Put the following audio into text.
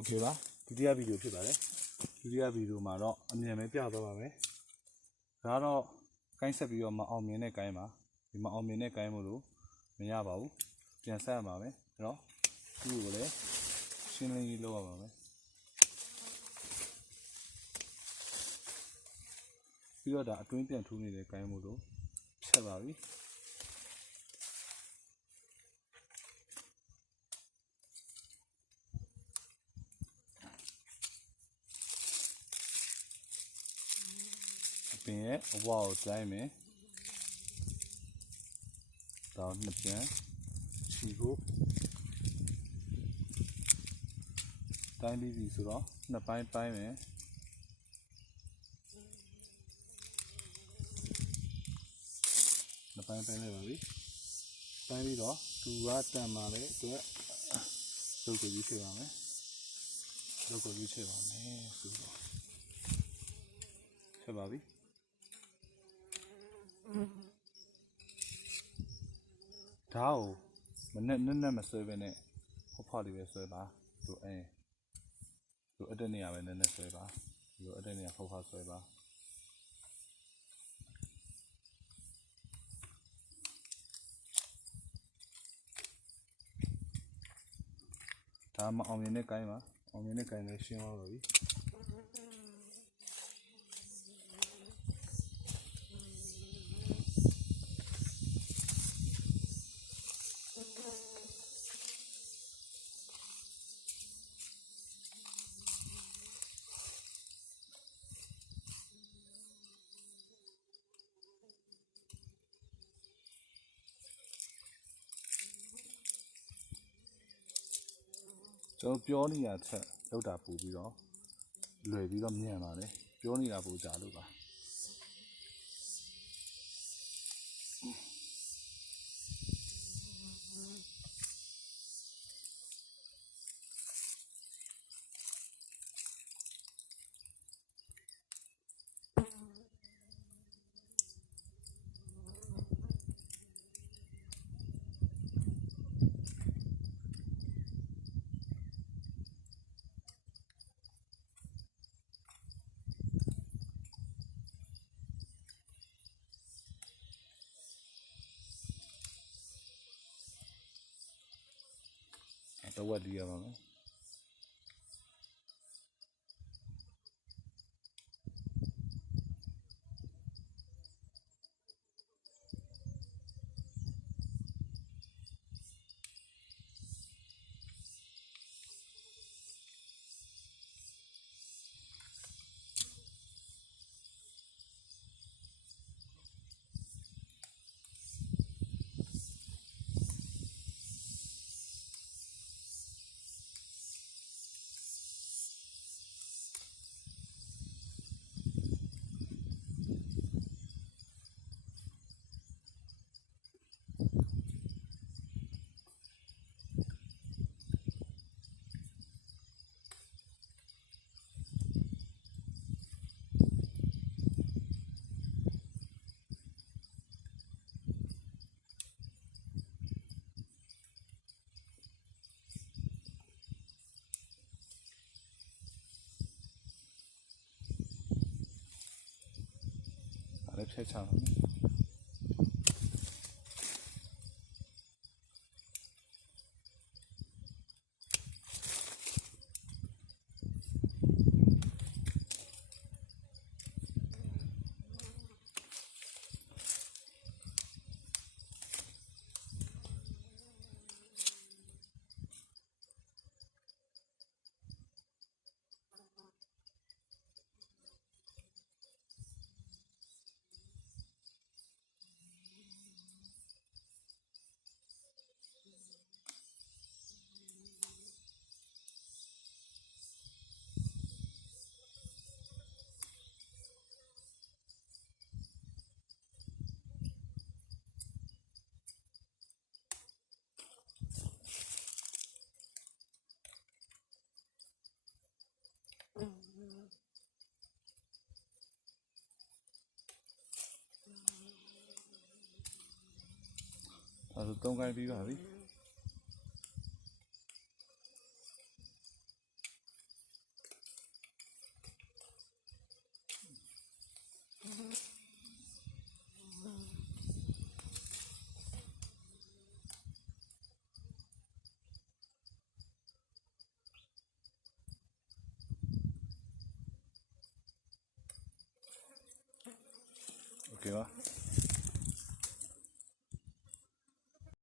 โอเคပါဒုတိယဗီဒီယိုဖြစ်ပါတယ်ဒုတိယဗီဒီယိုမှာတော့အမြင်ပဲပြသွားပါမယ်ဒါတော့ကိုင်းဆက်ပြီးတော့မအောင်မြင်တဲ့ကိုင်းပါဒီမအောင်မြင်တဲ့ကိုင်းမို့လို့မရပါဘူးပြန်ဆက်ရပါမယ်အဲ့တော့သူ့ကိုလည်းရှင်းလင်းရေးလုပ်ရပါမယ်ပြီးတော့ဒါအတွင်းပြန်ထူးနေတဲ့ကိုင်းမို့လို့ဖြတ်ပါပြီပင်ရဲ့အဝါကိုတိုင်းမယ်ဒါနှစ်ပြန်ချီဖို့တိုင်းပြီးပြီဆိုတော့နှစ်ပိုင်းပိုင်းမယ်နှစ်ပိုင်းပိုင်းလိုက်ပါပြီပိုင်းပြီးတော့သူကတန်ပါလေအတွက်လုပ်ကိုယူချပါမယ်လုပ်ကိုယူချပါမယ်ဆိုတော့ဆက်ပါပြီဒါကိုမနဲ့မဆွဲပဲနဲ့ဖောက်လေးပဲဆွဲပါသူသူအတက်နေရပဲနဲ့ဆွဲပါဒီလိုအတက်နေရဖောက်ဆွဲပါဒါမအောင်မြင်တဲ့ကိုင်းပါအောင်မြင်တဲ့ကိုင်းလည်းရှင်းသွားပါပြီကျွန်တော်ပြောနေတာချက်လောက်တာပို့ပြီးတော့လွယ်ပြီးတော့မြန်ပါတယ်ပြောနေတာပို့ကြလို့ပါတော့ဝတ်ပြီးရပါမယ်ဖြတ်ချပါမယ်ဒါဆို3ကိုင်းပြီးပါပြီ ကဲပါ